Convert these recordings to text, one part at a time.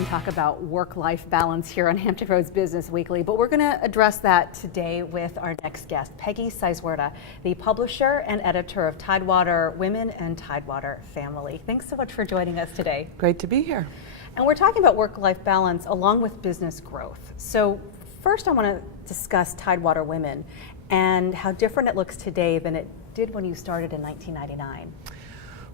often talk about work-life balance here on Hampton Roads Business Weekly, but we're going to address that today with our next guest, Peggy Sijswerda, the publisher and editor of Tidewater Women and Tidewater Family. Thanks so much for joining us today. Great to be here. And we're talking about work-life balance along with business growth. So first I want to discuss Tidewater Women and how different it looks today than it did when you started in 1999.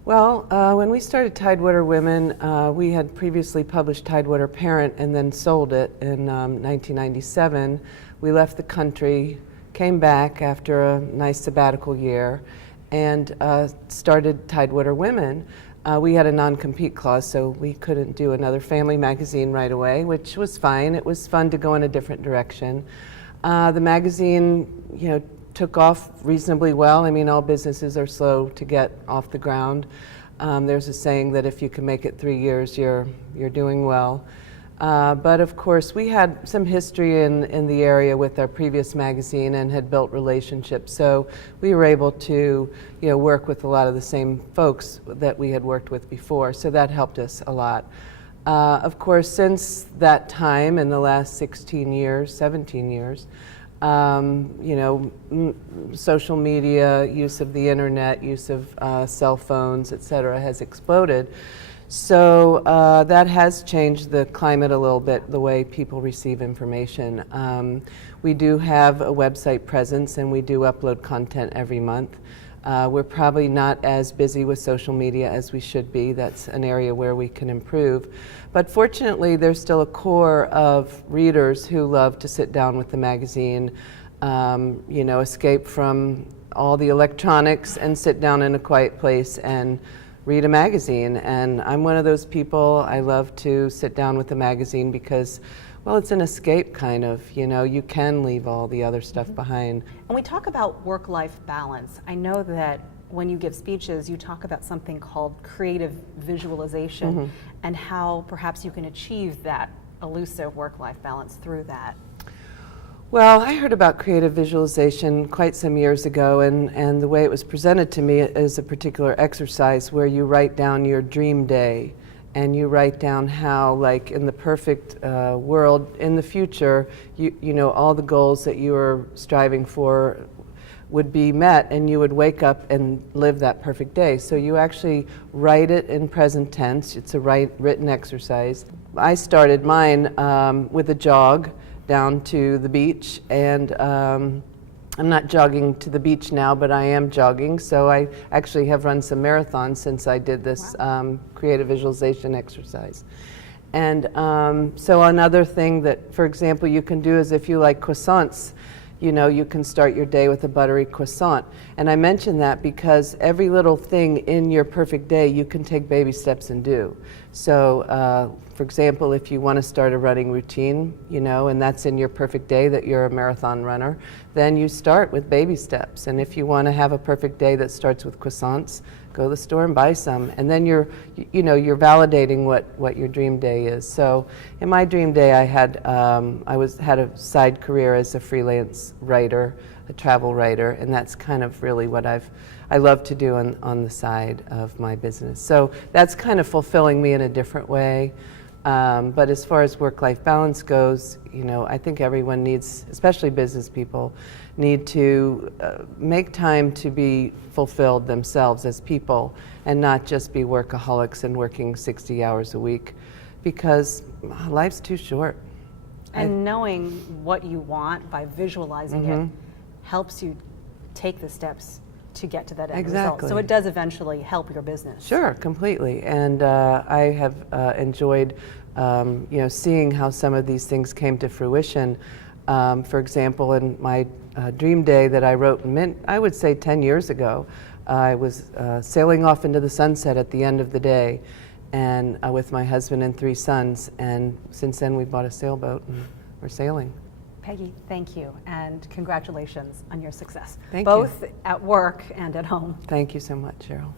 Well, when we started Tidewater Women, we had previously published Tidewater Parent and then sold it in 1997. We left the country, came back after a nice sabbatical year, and started Tidewater Women. We had a non-compete clause, so we couldn't do another family magazine right away, which was fine. It was fun to go in a different direction. The magazine, took off reasonably well. I mean, all businesses are slow to get off the ground. There's a saying that if you can make it 3 years, you're doing well. But of course, we had some history in the area with our previous magazine and had built relationships. So we were able to, work with a lot of the same folks that we had worked with before. So that helped us a lot. Of course, since that time, in the last 17 years, social media, use of the internet, use of cell phones, etc., has exploded. So that has changed the climate a little bit, the way people receive information. We do have a website presence and we do upload content every month. We're probably not as busy with social media as we should be. That's an area where we can improve. But fortunately, there's still a core of readers who love to sit down with the magazine, escape from all the electronics and sit down in a quiet place and read a magazine. And I'm one of those people. I love to sit down with the magazine because, well, it's an escape kind of, you can leave all the other stuff behind. And we talk about work-life balance. I know that when you give speeches, you talk about something called creative visualization and how perhaps you can achieve that elusive work-life balance through that. Well, I heard about creative visualization quite some years ago, and the way it was presented to me is a particular exercise where you write down your dream day. And you write down how, like in the perfect world, in the future, all the goals that you were striving for would be met, and you would wake up and live that perfect day. So you actually write it in present tense. It's a written exercise. I started mine with a jog down to the beach, and I'm not jogging to the beach now, but I am jogging. So I actually have run some marathons since I did this creative visualization exercise. And so another thing that, for example, you can do is if you like croissants, you can start your day with a buttery croissant. And I mention that because every little thing in your perfect day you can take baby steps and do. So, for example, if you want to start a running routine, and that's in your perfect day that you're a marathon runner, then you start with baby steps. And if you want to have a perfect day that starts with croissants, go to the store and buy some. And then you're validating what your dream day is. So in my dream day, I had a side career as a freelance writer, a travel writer, and that's kind of really what I love to do on the side of my business. So that's kind of fulfilling me in a different way. But as far as work-life balance goes, I think everyone needs, especially business people, need to make time to be fulfilled themselves as people and not just be workaholics and working 60 hours a week, because life's too short. And knowing what you want by visualizing it helps you take the steps to get to that end result. So it does eventually help your business. Sure, completely. And I have enjoyed, seeing how some of these things came to fruition. For example, in my dream day that I wrote, I would say 10 years ago, I was sailing off into the sunset at the end of the day, and with my husband and 3 sons. And since then, we bought a sailboat and we're sailing. Peggy, thank you, and congratulations on your success. Thank you. Both at work and at home. Thank you so much, Cheryl.